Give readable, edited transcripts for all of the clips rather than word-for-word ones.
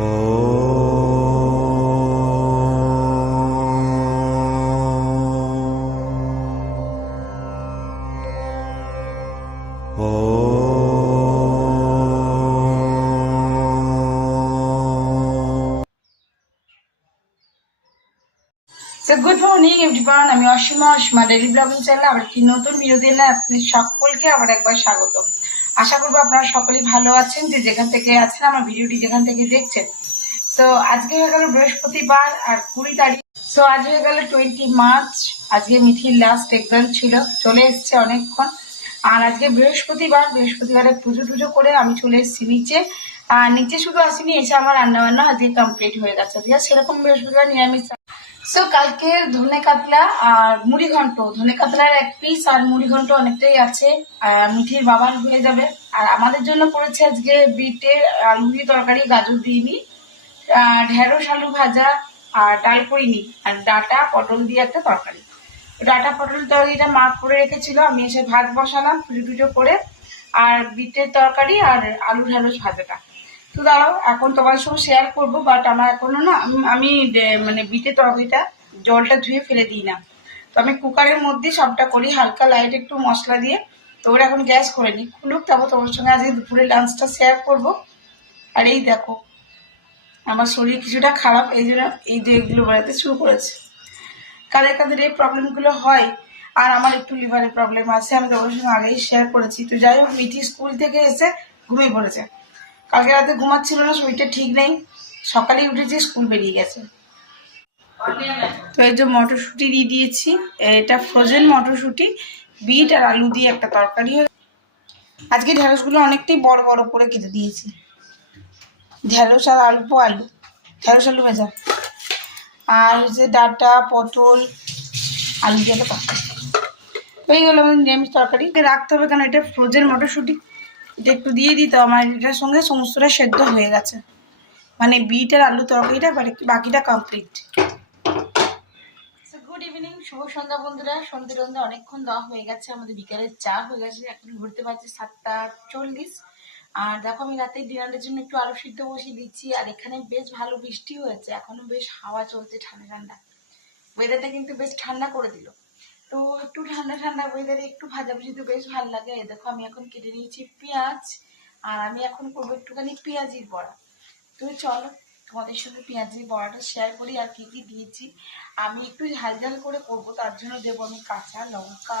Good morning everyone, আমি Asima daily blogging চ্যানেলে আবার একটি নতুন ভিডিও দিয়ে আপনাদের সকলকে আবার একবার স্বাগত। আশা করবো আপনারা সকলেই ভালো আছেন, যে যেখান থেকে আছেন আমার ভিডিওটি যেখান থেকে দেখছেন। তো আজকে হয়ে গেল বৃহস্পতিবার আর 20 তারিখ। তো আজ হয়ে গেল 20 মার্চ। আজকে মিথির লাস্ট এক্সাম ছিল, চলে এসছে অনেকক্ষণ। আর আজকে বৃহস্পতিবারে পুজো করে আমি চলে এসেছি নিচে। আর নিচে শুধু আসিনি, এসে আমার রান্না বান্না আজকে কমপ্লিট হয়ে গেছে। ঠিক আছে, সেরকম বৃহস্পতিবার নিরামিষ। সো কালকে ধনে কাতলা আর মুড়ি ঘন্ট, ধনে কাতলার 1 পিস আর মুড়ি ঘন্ট অনেকটাই আছে, মিঠির বাবার হয়ে যাবে। আর আমাদের জন্য করেছে আজকে বিটের আলু দিয়ে তরকারি, গাজর দিইনি, ঢেঁড়স আলু ভাজা আর ডাল করিনি, আর ডাটা পটল দিয়ে একটা তরকারি। ডাটা পটল তরকারিটা মা করে রেখেছিল, আমি এসে ভাত বসালাম পুজো করে। আর বিটের তরকারি আর আলু ঢেঁড়স ভাজাটা। তো দাঁড়াও, এখন তোমার সঙ্গে শেয়ার করবো, বাট আমার এখনো না, আমি মানে বিটের তরকারিটা জলটা ধুয়ে ফেলে দিই না। তো আমি কুকারের মধ্যে সবটা করি, হালকা লাইট একটু মশলা দিয়ে। তো ওরা এখন গ্যাস করে নিই, খুলুক, তারপর তোমার সঙ্গে আজকে দুপুরে লাঞ্চটা শেয়ার করব। আর এই দেখো, আমার শরীর কিছুটা খারাপ, এই জন্য এই এগুলো বেড়াতে শুরু করেছে। কাদের এই প্রবলেমগুলো হয়, আর আমার একটু লিভারের প্রবলেম আছে, আমি তোমার সঙ্গে আগেই শেয়ার করেছি। তো যাই হোক, মিঠি স্কুল থেকে এসে ঘুমিয়ে পড়েছে। কালকে রাতে ঘুমাচ্ছিল না, শরীরটা ঠিক নেই, সকালেই উঠেছে, স্কুল বেরিয়ে গেছে। তো এই যে মটরশুঁটি দিয়ে দিয়েছি, এটা ফ্রোজেন মটরশুঁটি, বিট আর আলু দিয়ে একটা তরকারি। আজকে ঢেঁড়সগুলো অনেকটাই বড় বড় করে কেটে দিয়েছি, ঢেঁড়স আর আলু ঢেঁড়স আলু ভেজা। আর হচ্ছে ডাটা পটল আলু দিয়ে একটা তরকারি। তো এইগুলো আমাদের নিরামিষ তরকারি রাখতে হবে, কারণ এটা ফ্রোজেন মটরশুঁটি, এটা একটু দিয়ে দিতে আমার এটার সঙ্গে সমস্তটা সেদ্ধ হয়ে গেছে, মানে বিট আর আলু তরকারিটা বাকিটা কমপ্লিট। গুড ইভিনিং, শুভ সন্ধ্যা বন্ধুরা। সন্ধ্যে অনেকক্ষণ দেওয়া হয়ে গেছে, আমাদের বিকালের চা হয়ে গেছে, এখন ঘুরতে পারছি 7:40। আর দেখো, আমি রাতে ডিনারের জন্য একটু আলু সিদ্ধ বসিয়ে দিচ্ছি। আর এখানে বেশ ভালো বৃষ্টি হয়েছে, এখনো বেশ হাওয়া চলছে, ঠান্ডা ঠান্ডা ওয়েদারটা কিন্তু বেশ ঠান্ডা করে দিল। তো একটু ঠান্ডা ওয়েদারে একটু ভাজাভুজি তো বেশ ভালো লাগে। দেখো, আমি এখন কেটে নিয়েছি পেঁয়াজ, আর আমি এখন করবো একটুখানি পেঁয়াজির বড়া। তুমি চলো তোমাদের সঙ্গে পেঁয়াজির বড়াটা শেয়ার করি, আর কি কি দিয়েছি। আমি একটু ঝাল করে করব, তার জন্য দেবো আমি কাঁচা লঙ্কা,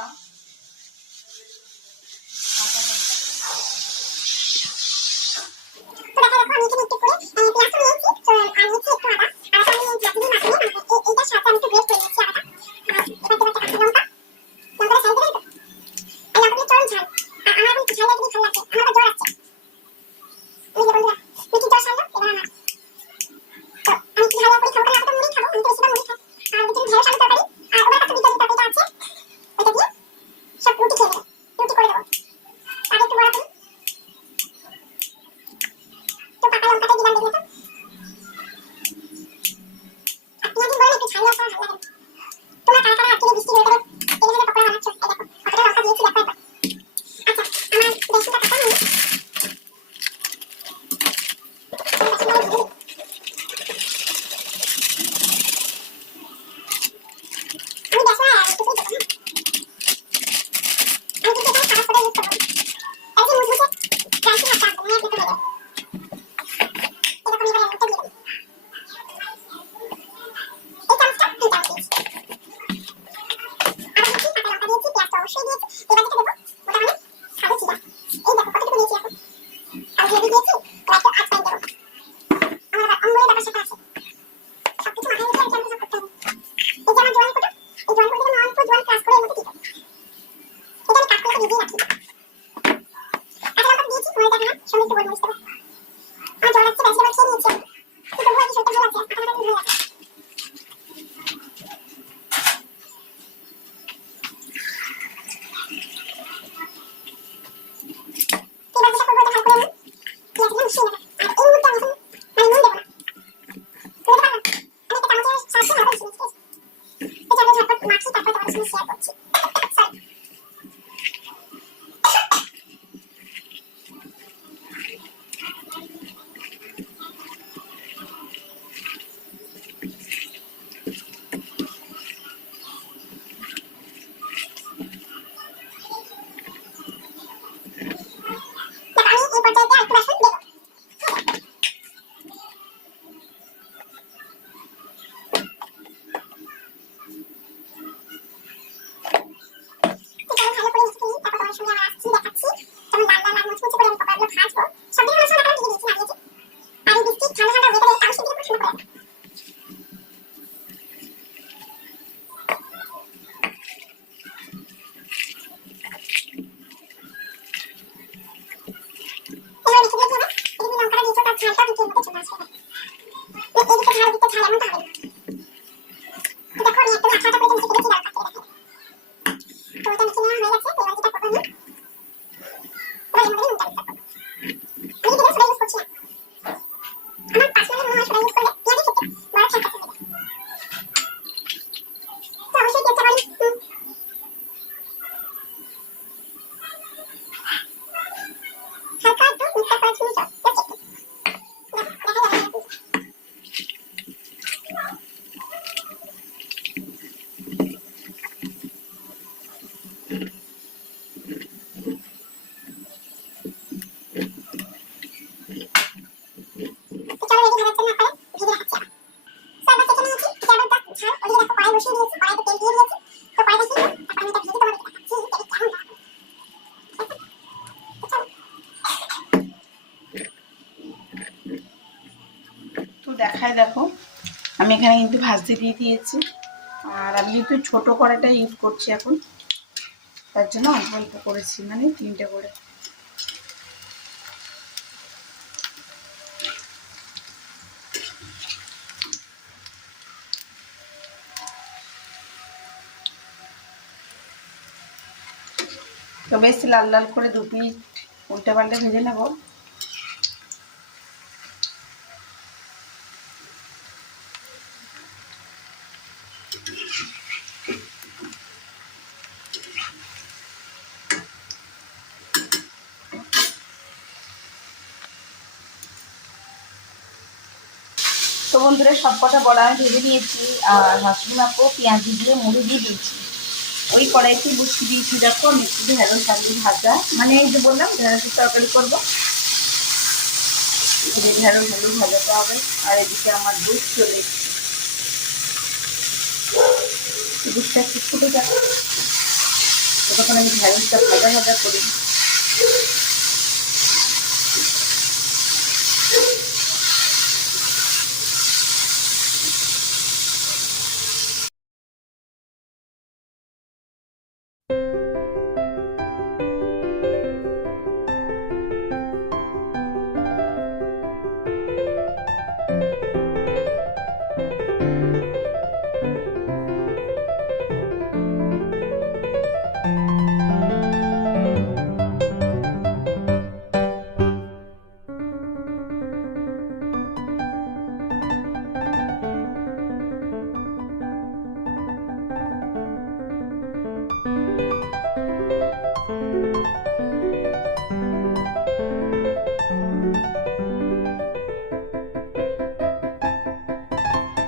দেখাই, দেখো আমি এখানে কিন্তু ভাজতে দিয়ে দিয়েছি। আর আমি কিন্তু ছোট কড়াইটা ইউজ করছি এখন, তার জন্য অল্প অল্প করেছি, মানে 3টে করে। তো বেশ লাল লাল করে 2 মিনিট উল্টে পাল্টে ভেজে নেব। তো বন্ধুরা সব কটা বড়া আমি ভেজে নিয়েছি, আর শাশুড়ি মাকেও পেঁয়াজ দিয়ে মুড়ি দিয়ে দিয়েছি। ওই কড়াইতে বসিয়ে দিয়েছি, দেখো আমি একটু ঢেঁড়স আলু ভাজা, মানে এই যে বললাম ঢেঁড়সের তরকারি করবো, ঢেঁড়স আলু ভাজাতে হবে। আর এদিকে আমার দুধ চলে এসেছে, দুধটা একটু ফুটে যাবে, তখন আমি ঢেঁড়সটা ভাজা ভাজা করি।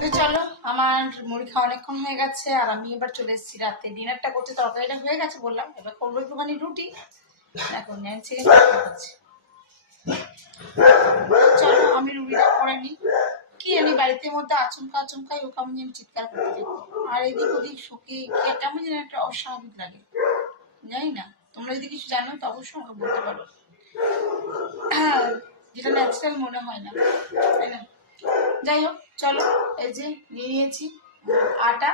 তো চলো, আমার মুড়ি খাওয়া অনেকক্ষণ হয়ে গেছে, আর আমি এবার চলে এসেছি রাতে ডিনারটা করতে। তরকারিটা হয়ে গেছে বললাম, এবার করবো একটুখানি রুটি। এখন ন্যান্সি চলো আমি রুটিটা করে নিই। কি জানি বাড়িতে মধ্যে আচমকা আচমকাই ও কেমন যেন চিৎকার করতে থাকি, আর এদিক ওদিক শুকিয়ে কেমন যেন একটা অস্বাভাবিক লাগে, জানি না। তোমরা যদি কিছু জানো তো অবশ্যই আমাকে বলতে পারো, যেটা ন্যাচারাল মনে হয় না, তাই না? যাই হোক চলো, এই যে নিয়ে নিয়েছি আটা,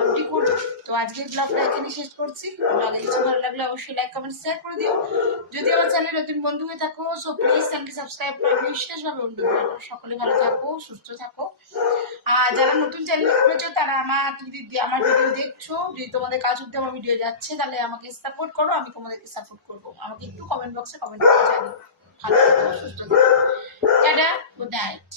রুটি করবো। তো আজকের ব্লগটা এখানে শেষ করছি। ব্লগে কিছু ভালো লাগলে অবশ্যই লাইক কমেন্ট শেয়ার করে দিও। যদি আমার চ্যানেলে নতুন বন্ধু হয়ে থাকো, সো প্লিজ চ্যানেলকে সাবস্ক্রাইব করে বিশেষভাবে অনুরোধ করবো। সকলে ভালো থাকো, সুস্থ থাকো। আর যারা নতুন চ্যানেল খুলেছো তারা যদি আমার ভিডিও দেখছো, যদি তোমাদের কাজ অব্দি আমার ভিডিও যাচ্ছে, তাহলে আমাকে সাপোর্ট করো, আমি তোমাদেরকে সাপোর্ট করবো। আমাকে একটু কমেন্ট বক্সে কমেন্ট করে জানিও। ভালো থাকো, সুস্থ থাকো। Tata, good night.